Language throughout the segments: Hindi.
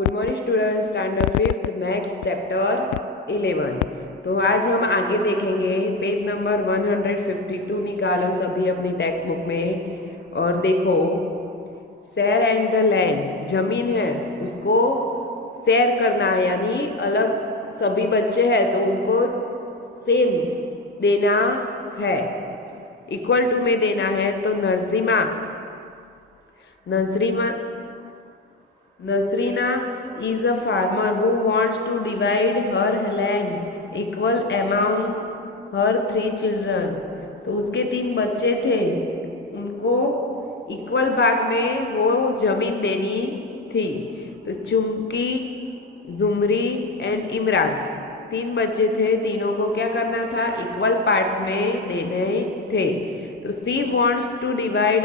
Good morning student, standard 5th maths chapter 11। तो आज हम आगे देखेंगे पेज नंबर 152 निकालो सभी अपनी टेक्स्ट बुक में। और देखो, शेयर एंड द लैंड, जमीन है उसको शेयर करना है, यानी अलग सभी बच्चे हैं तो उनको सेम देना है, इक्वल टू में देना है। तो Nasrina is a farmer who wants to divide her land equal among her 3 children। तो उसके 3 बच्चे थे, उनको इक्वल भाग में वो जमीन देनी थी। तो चुमकी, जुमरी एंड इमरान 3 बच्चे थे, तीनों को क्या करना था, इक्वल पार्ट्स में देने थे। तो she wants to divide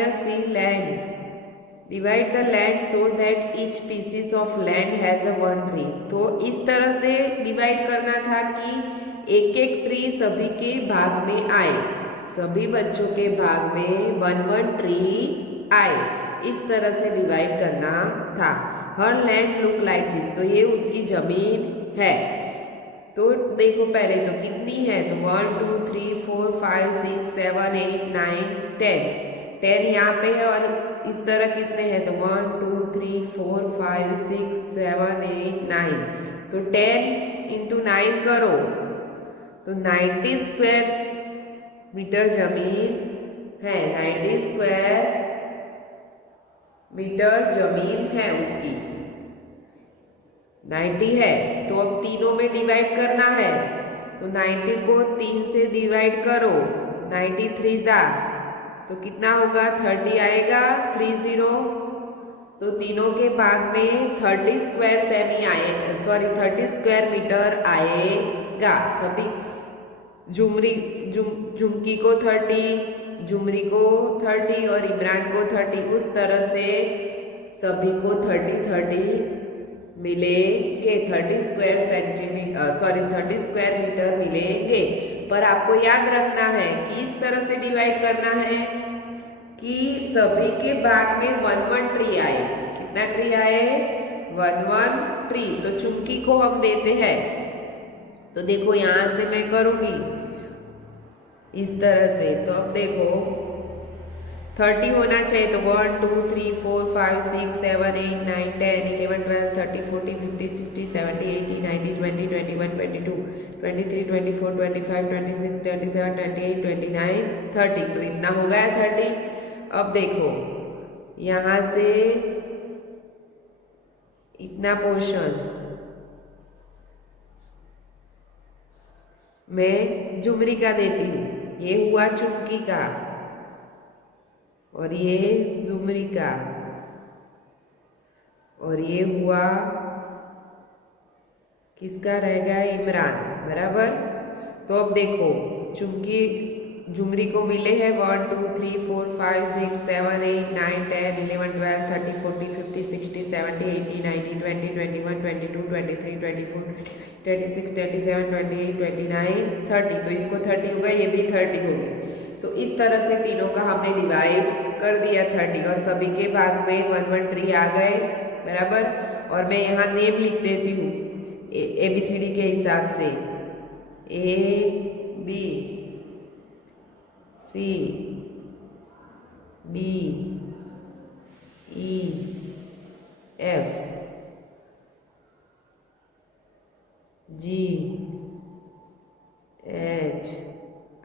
the land so that each pieces of land has a one tree. तो इस तरह से डिवाइड करना था कि एक एक ट्री सभी के भाग में आए, सभी बच्चों के भाग में वन वन ट्री आए, इस तरह से डिवाइड करना था। हर लैंड लुक लाइक दिस, तो ये उसकी जमीन है। तो देखो पहले तो कितनी है, तो 1 2 3 4 5 6 7 8 9 10 यहाँ पे है। और इस तरह कितने हैं, तो 1 2 3 4 5 6 7 8 9, तो 10 इंटू 9 करो तो 90 स्क्वायर मीटर जमीन है, 90 स्क्वायर मीटर जमीन है उसकी, 90 है। तो अब तीनों में डिवाइड करना है, तो 90 को 3 से डिवाइड करो, 93 जा तो कितना होगा, 30 आएगा, 30। तो तीनों के भाग में 30 स्क्वायर सेमी आए, 30 स्क्वायर मीटर आएगा। तभी झुमकी को 30, झुमरी को 30 और इमरान को 30, उस तरह से सभी को 30 मिलेंगे, 30 स्क्वायर मीटर मिलेंगे। पर आपको याद रखना है कि इस तरह से डिवाइड करना है कि सभी के भाग में वन वन ट्री आए। कितना ट्री आए, वन वन ट्री। तो चुमकी को हम देते हैं, तो देखो यहां से मैं करूंगी इस तरह से। तो अब देखो 30 होना चाहिए, तो 1 2 3 4 5 6 7 8 9 10 11 12 13 14 15 16 17 18 19 20 21 22 23 24 25 26 27 28 29 30। तो इतना हो गया 30। अब देखो यहाँ से इतना पोर्शन मैं झुमरी का देती हूँ, ये हुआ चुमकी का, और ये जुमरी का, और ये हुआ किसका रहेगा, इमरान, बराबर। तो अब देखो चुमकी झुमरी को मिले हैं 1 2 3 4 5 6 7 8 9 10 11 12 13 14 15 16 17 18 19 20 21 22 23 24 26 27 28 29 30। तो इसको 30 होगा, ये भी 30 होगी। तो इस तरह से तीनों का हमने डिवाइड कर दिया 30, और सभी के भाग में वन वन ट्री आ गए, बराबर। और मैं यहाँ नेम लिख देती हूँ ABCD के हिसाब से, A B C D E F G H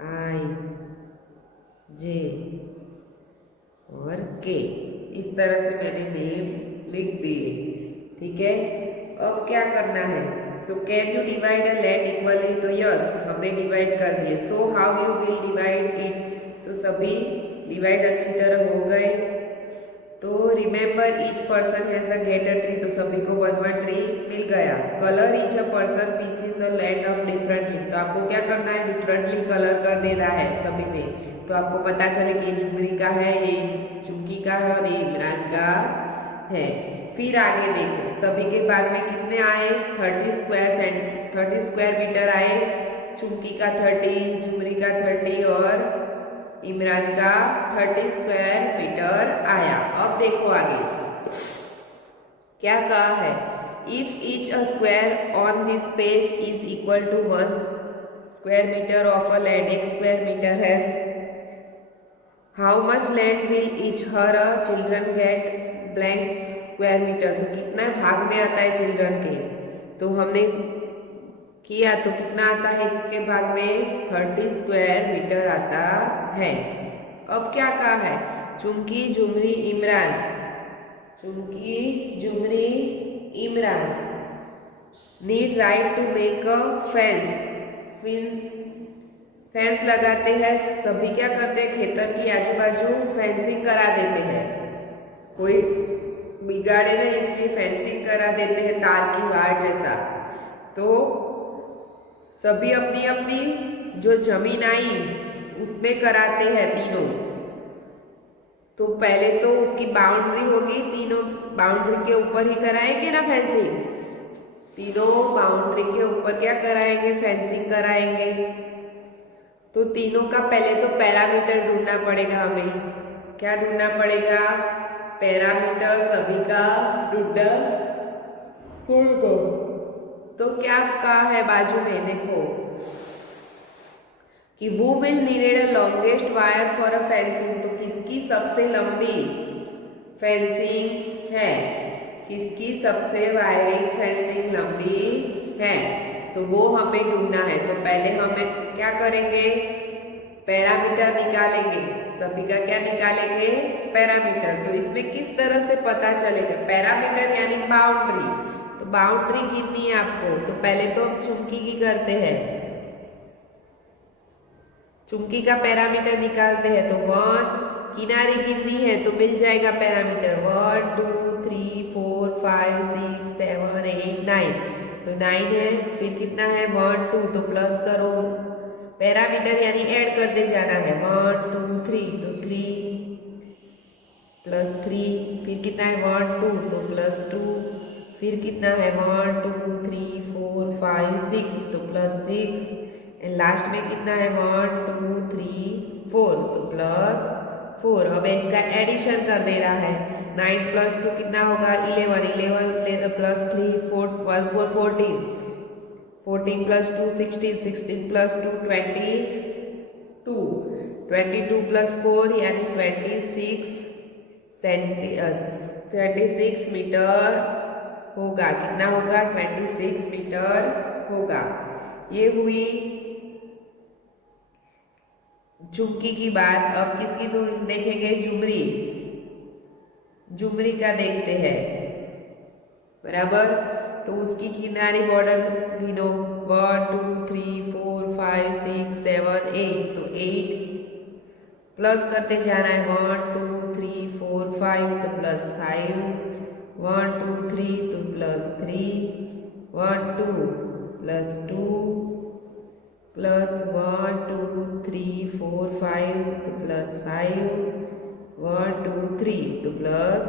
I J और K। इस तरह से मैंने नेम लिख दिए, ठीक है। अब क्या करना है, तो can you divide a land equally, तो यस हमने डिवाइड कर दिए। So how you will divide it, तो सभी डिवाइड अच्छी तरह हो गए। तो remember each person has a get a tree, तो सभी को वन वन ट्री मिल गया। Colour each a person pieces a land of differently, तो आपको क्या करना है, डिफरेंटली कलर कर देना है सभी में, तो आपको पता चले कि ये झुमरी का है, ये चुमकी का है और ये इमरान का है। फिर आगे देखो सभी के भाग में कितने आए, 30 स्क्वायर मीटर आए, चुमकी का 30, झुमरी का 30 और इमरान का 30 स्क्वायर मीटर आया। अब देखो आगे क्या कहा है, If each a square on this page is equal to 1 square meter of a land, एक square meter has, how much land will each her children get blank square meter? तो कितना भाग में आता है चिल्ड्रन के, तो हमने किया तो कितना आता है के भाग में 30 स्क्वायर मीटर आता है। अब क्या कहा है, Chumki Jhumri Imran, Chumki Jhumri Imran need right to make a fence लगाते हैं। सभी क्या करते हैं, खेतर की आजू बाजू फेंसिंग करा देते हैं, कोई बिगाड़े नहीं इसलिए फेंसिंग करा देते हैं तार की वार जैसा। तो सभी अपनी अपनी जो जमीन आई उसमें कराते हैं तीनों। तो पहले तो उसकी बाउंड्री होगी, तीनों बाउंड्री के ऊपर ही कराएंगे ना फेंसिंग, तीनों बाउंड्री के ऊपर क्या कराएंगे, फेंसिंग कराएंगे। तो तीनों का पहले तो पैरामीटर ढूंढना पड़ेगा हमें। क्या ढूंढना पड़ेगा, पैरामीटर सभी का ढूंढना पड़ेगा। तो क्या कहा है बाजू में देखो कि वो will needed a longest wire for a fencing. तो किसकी सबसे लंबी फेंसिंग है, किसकी सबसे वायरिंग फेंसिंग लंबी है, तो वो हमें ढूंढना है। तो पहले हमें क्या करेंगे, पैरामीटर निकालेंगे, सभी का क्या निकालेंगे, पैरामीटर। तो इसमें किस तरह से पता चलेगा, पैरामीटर यानी बाउंड्री। तो बाउंड्री कितनी है आपको, तो पहले तो हम चुमकी की करते हैं, चुमकी का पैरामीटर निकालते हैं। तो 1 किनारी कितनी है तो मिल जाएगा पैरामीटर 1 2 3 4 5 6 7 8 9। तो 9 है, फिर कितना है 1 2, तो प्लस करो, पैरामीटर यानी ऐड करते जाना है 1 2 3, तो 3 प्लस 3, फिर कितना है 1 2, तो प्लस 2, फिर कितना है 1 2 3 4 5 6, तो प्लस 6, एंड लास्ट में कितना है 1 2 3 4, तो प्लस 4। अब इसका एडिशन कर देना है, 9 प्लस 2 कितना होगा 11, 11 प्लस 3 4 1 4 14, 14 प्लस 2 16, 16 प्लस 2 22, 22 प्लस 4 यानी 26 मीटर होगा। कितना होगा 26 मीटर होगा। ये हुई झुमकी की बात। अब किसकी तो देखेंगे, झुमरी, झुमरी का देखते हैं बराबर। तो उसकी किनारी बॉर्डर गिनो 1 2 3 4 5 6 7 8, तो 8 प्लस करते जाना है 1 2 3 4 5, तो प्लस 5, 1 2 3, तो प्लस 3, 1 2 प्लस 2 प्लस 1 2 3 4 5, तो प्लस 5, 1 2 3, तो प्लस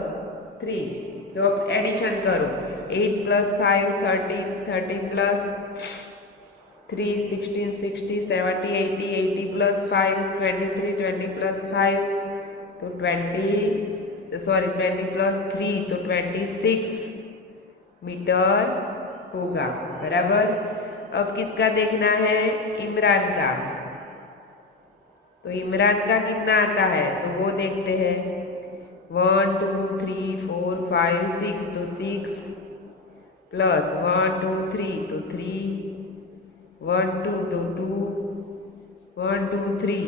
3। तो अब एडिशन करो, 8 प्लस 5 13, 13 प्लस 3 16, 60 70 80, 80 प्लस 5 23, 20 प्लस 5, तो 20 प्लस 3, तो 26 मीटर होगा बराबर। अब किसका देखना है, इमरान का। तो इमरान का कितना आता है तो वो देखते हैं 1 2 3 4 5 6, तो 6 प्लस 1 2 3, तो 3, 1 2, तो 2, 1 2 3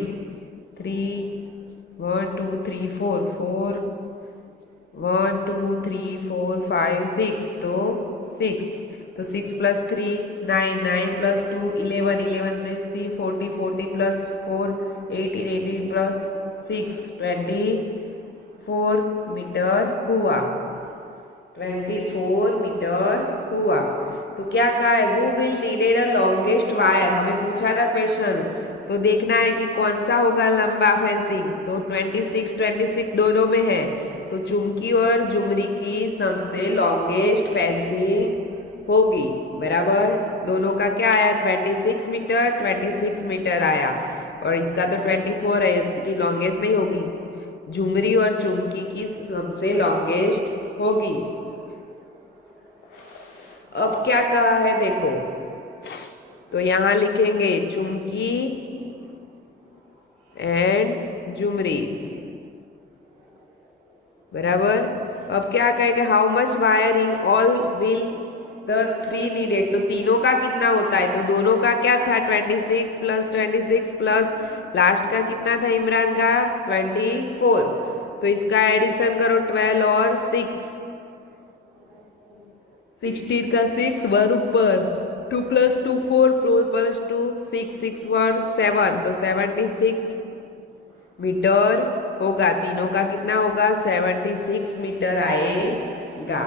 3, 1 2 3 4 4, 1 2 3 4 5 6, तो 6, तो 6 plus 3 9, 9 plus 2 11, 11 plus 3 40, 40 plus 4 18, 18 plus 6 24 metre हुआ, 24 मीटर हुआ। तो क्या कहा है, वो will needed a longest wire, हमें पूछा था क्वेश्चन। तो देखना है कि कौन सा होगा लंबा फेंसिंग। तो 26 दोनों में है, तो चुमकी और झुमरी की सबसे लॉन्गेस्ट फेंसिंग होगी बराबर। दोनों का क्या आया 26 मीटर आया, और इसका तो 24 है, इसकी लॉन्गेस्ट नहीं होगी। झुमरी और चुमकी की सबसे लॉन्गेस्ट होगी। अब क्या कहा है देखो, तो यहाँ लिखेंगे चुमकी एंड झुमरी, बराबर। अब क्या कहेंगे, how much wiring all will the three needed, तो तीनों का कितना होता है, तो दोनों का क्या था 26 प्लस 26 प्लस लास्ट का कितना था इमरान का 24, तो इसका एडिशन करो 12 और 6, 16 का 6 1 ऊपर, 2 प्लस 2 4 प्लस 2 6 6 1 7, तो 76 मीटर होगा, तीनों का कितना होगा 76 मीटर आएगा,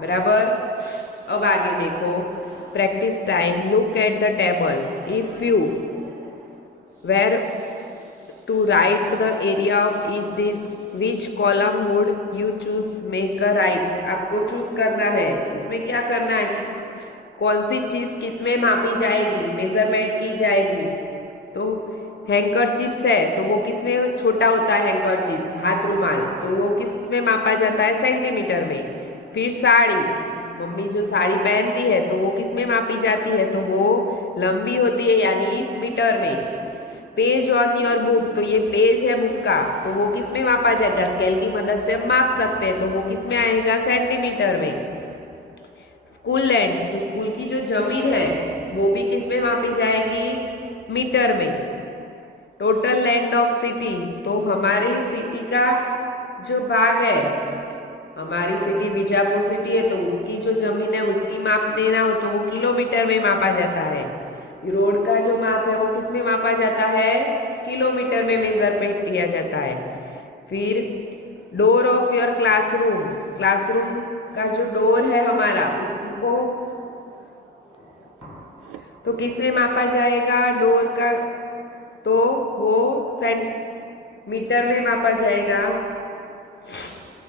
बराबर। अब आगे देखो practice time, look at the table, if you were to write the area of each this which column would you choose make a right, आपको चूज करना है, इसमें क्या करना है, कौन सी चीज किसमें मापी जाएगी, मेजरमेंट की जाएगी। तो हैंकर चिप्स है तो वो किसमें छोटा होता है, हैंकर चिप्स हाथ रुमाल, तो वो किसमें मापा जाता है सेंटीमीटर में। फिर साड़ी, मम्मी जो साड़ी पहनती है तो वो किसमें मापी जाती है, तो वो लंबी होती है यानी मीटर में। पेज ऑन योर बुक, तो ये पेज है बुक का, तो वो किसमें मापा जाएगा, स्केल की मदद से हम माप सकते हैं, तो वो किसमें आएगा सेंटीमीटर में। स्कूल लैंड, तो स्कूल की जो जमीन है वो भी किसमें मापी जाएगी, मीटर में। टोटल लैंड ऑफ सिटी, तो हमारी सिटी का जो भाग है, हमारी सिटी बीजापुर सिटी है तो उसकी जो जमीन है उसकी माप देना हो तो वो किलोमीटर में मापा जाता है। रोड का जो माप है वो किसमें मापा जाता है, किलोमीटर में मेजरमेंट किया जाता है। फिर door of your classroom, classroom का जो डोर है हमारा उसको तो किसमें मापा जाएगा, डोर का, तो वो सेंटीमीटर में मापा जाएगा।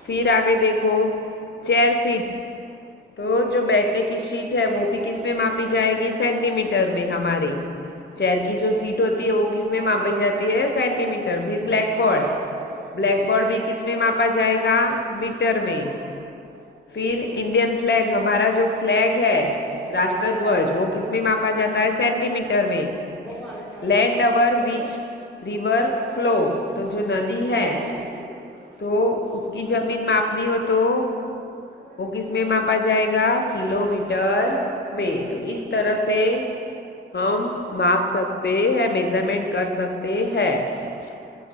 फिर आगे देखो चेयर सीट, तो जो बैठने की सीट है वो भी किसमें मापी जाएगी, सेंटीमीटर में। हमारी चेयर की जो सीट होती है वो किसमें मापी जाती है, सेंटीमीटर। फिर ब्लैक बोर्ड, ब्लैक बोर्ड भी किसमें मापा जाएगा, मीटर में। फिर इंडियन फ्लैग, हमारा जो फ्लैग है राष्ट्रध्वज, वो किसमें मापा जाता है, सेंटीमीटर में। Land our which river flow, तो जो नदी है तो उसकी जमीन मापनी हो तो वो किसमें मापा जाएगा, किलोमीटर में। तो इस तरह से हम माप सकते हैं, मेजरमेंट कर सकते हैं।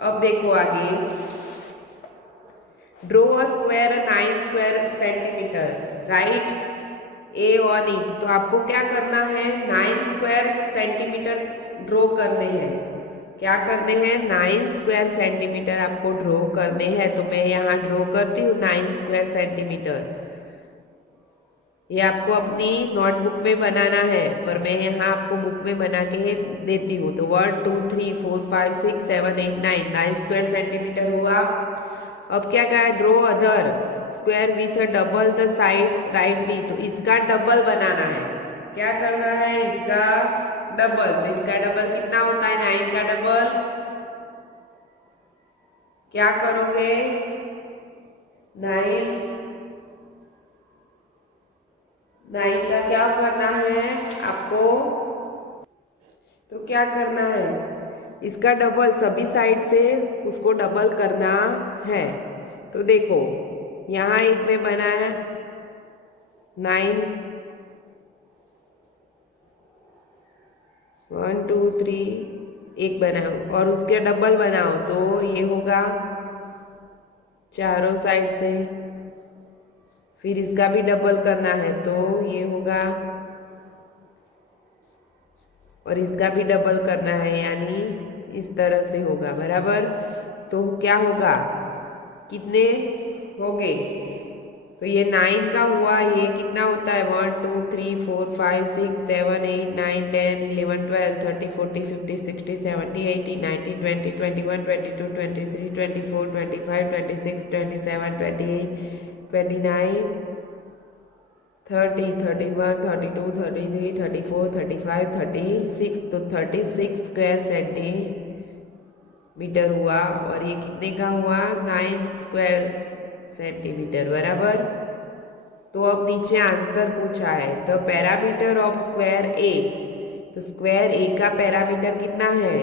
अब देखो आगे, draw a square 9 square centimetre, right A on it, तो आपको क्या करना है, 9 स्क्वायर सेंटीमीटर ड्रॉ करने हैं। क्या करने हैं, 9 स्क्वायर सेंटीमीटर आपको ड्रॉ करने हैं। तो मैं यहाँ ड्रॉ करती हूँ 9 स्क्वायर सेंटीमीटर। ये आपको अपनी नोटबुक में बनाना है, पर मैं यहाँ आपको बुक में बना के देती हूँ। तो 1 2 3 4 5 6 7 8 9 स्क्वायर सेंटीमीटर हुआ। अब क्या कहा है, draw other square with double the side right B, तो इसका डबल बनाना है। क्या करना है, इसका डबल, तो इसका डबल कितना होता है, 9 का डबल। क्या करोगे, 9 का क्या करना है आपको, तो क्या करना है, इसका डबल सभी साइड से उसको डबल करना है। तो देखो यहाँ एक में बनाया 9, 1 2 3 एक बनाओ और उसके डबल बनाओ तो ये होगा चारों साइड से। फिर इसका भी डबल करना है तो ये होगा, और इसका भी डबल करना है यानी इस तरह से होगा, बराबर। तो क्या होगा, कितने हो गए, तो ये 9 का हुआ, ये कितना होता है 1 2 3 4 5 6 7 8 9 10 11 12 13 14 15 16 17 18 19 20 21 22 23 24 25 26 27 28 29 30 31 32 33 34 35 36, तो 36 स्क्वायर सेंटीमीटर हुआ। और ये कितने का हुआ, 9 स्क्वायर सेंटीमीटर, बराबर। तो अब नीचे आंसर पूछा है द पैरामीटर ऑफ स्क्वायर ए। तो स्क्वायर ए का पैरामीटर कितना है,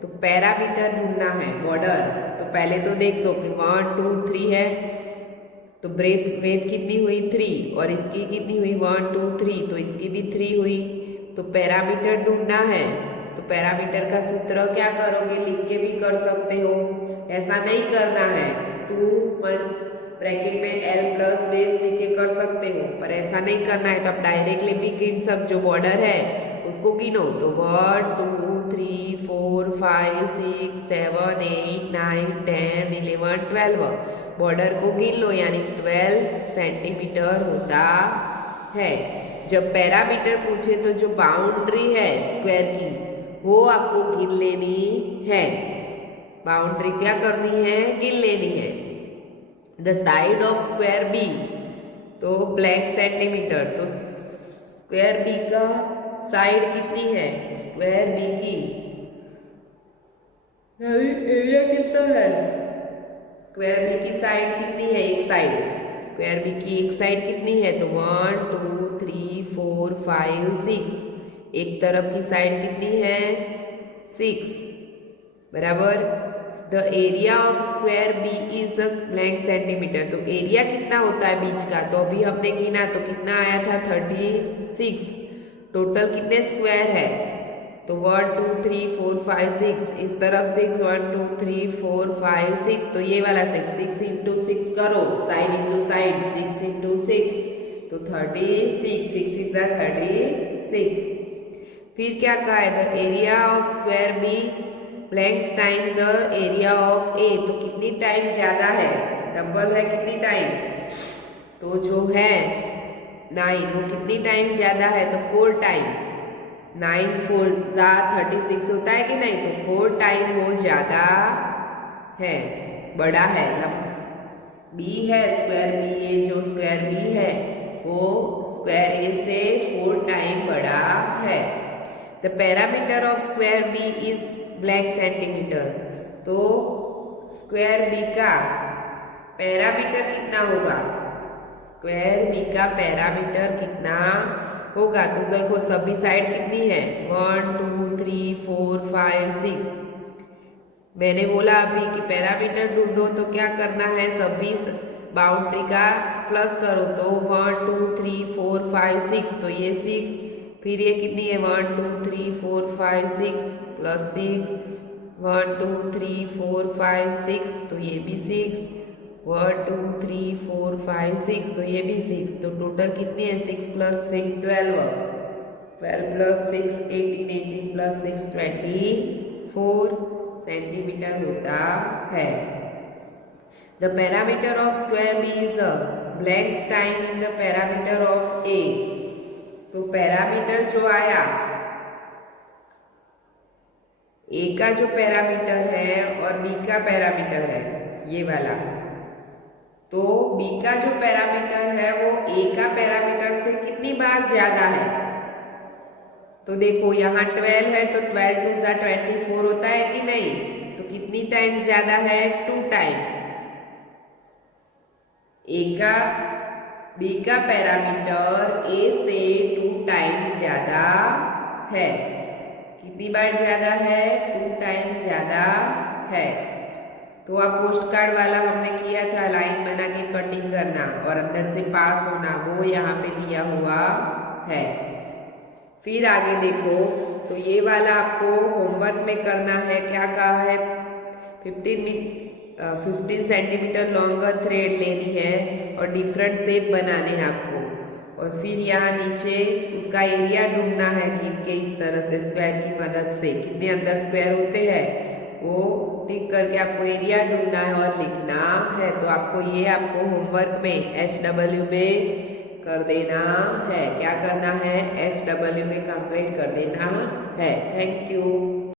तो पैरामीटर ढूंढना है बॉर्डर। तो पहले तो देख दो कि 1 2 3 है, तो ब्रेथ कितनी हुई 3, और इसकी कितनी हुई 1 2 3, तो इसकी भी 3 हुई। तो पैरामीटर ढूंढना है, तो पैरामीटर का सूत्र क्या करोगे, लिख के भी कर सकते हो, ऐसा नहीं करना है। 2 ब्रैकेट में L प्लस बेस लिख के कर सकते हो, पर ऐसा नहीं करना है। तो आप डायरेक्टली भी गिन सकते, जो बॉर्डर है उसको गिनो। तो 1 2 3 4 5 6 7 8 9 10 11 12 बॉर्डर को गिन लो, यानी 12 सेंटीमीटर होता है। जब पैरामीटर पूछे तो जो बाउंड्री है स्क्वायर की वो आपको गिन लेनी है। बाउंड्री क्या करनी है, गिन लेनी है। The side of square B, तो ब्लैंक सेंटीमीटर, तो स्क्वायर बी का साइड कितनी है, स्क्वायर बी की एरिया कितना है, स्क्वायर बी की साइड कितनी है, एक साइड, स्क्वायर बी की एक साइड कितनी है, तो 1 2 3 4 5 6, एक तरफ की साइड कितनी है 6, बराबर। The area of square B is blank centimetre, तो एरिया कितना होता है बीच का, तो अभी हमने गिना तो कितना आया था 36। टोटल कितने स्क्वायर है, तो 1 2 3 4 5 6, इस तरफ 6 1 2 3 4 5 6, तो ये वाला 6 इंटू 6 करो, साइड इंटू साइड 6 इंटू 6, तो 36, 6 इज 36। फिर क्या कहा है, the area of square B blanks times the area of A, तो कितनी टाइम ज़्यादा है, डबल है कितनी टाइम, तो जो है 9, वो कितनी टाइम ज़्यादा है, तो 4 टाइम, 9 4 36 होता है कि नहीं, तो 4 टाइम वो ज़्यादा है, बड़ा है। बी है स्क्वायर बी, ये जो स्क्वायर बी है वो स्क्वायर ए से 4 टाइम बड़ा है। The parameter of square B is blank centimetre, तो स्क्वायर बी का पैरामीटर कितना होगा, स्क्वायर बी का पैरामीटर कितना होगा, तो देखो सभी साइड कितनी है 1 2 3 4 5 6, मैंने बोला अभी कि पैरामीटर ढूंढो तो क्या करना है, सभी बाउंड्री का प्लस करो, तो 1 2 3 4 5 6, तो ये 6, फिर ये कितनी है 1 2 3 4 5 6 प्लस 6, 1 2 3 4 5 6, तो ये भी 6, 1 2 3 4 5 6, तो ये भी 6, तो टोटल कितनी है 6 प्लस 6 12, 12 प्लस 6 18, 18 प्लस 6 24 सेंटीमीटर होता है। The parameter of square B is blanks time in the parameter of A, तो पैरामीटर जो आया ए का जो पैरामीटर है और बी का पैरामीटर है ये वाला, तो बी का जो पैरामीटर है वो ए का पैरामीटर से कितनी बार ज्यादा है, तो देखो यहाँ 12 है तो 12 2 24 होता है कि नहीं, तो कितनी टाइम्स ज्यादा है 2 टाइम्स। ए का बी का पैरामीटर ए से 2 टाइम्स ज्यादा है, कितनी बार ज्यादा है 2 टाइम्स ज्यादा है। तो आप पोस्ट कार्ड वाला हमने किया था, लाइन बना के कटिंग करना और अंदर से पास होना, वो यहाँ पे दिया हुआ है। फिर आगे देखो, तो ये वाला आपको होमवर्क में करना है, क्या कहा है 15 सेंटीमीटर लॉन्गर थ्रेड लेनी है और डिफरेंट शेप बनाने हैं आपको, और फिर यहाँ नीचे उसका एरिया ढूंढना है गिन के इस तरह से स्क्वायर की मदद से, कितने अंदर स्क्वायर होते हैं वो टिक करके आपको एरिया ढूंढना है और लिखना है। तो आपको होमवर्क में SW में कर देना है, क्या करना है SW में कंप्लीट कर देना है। Thank you.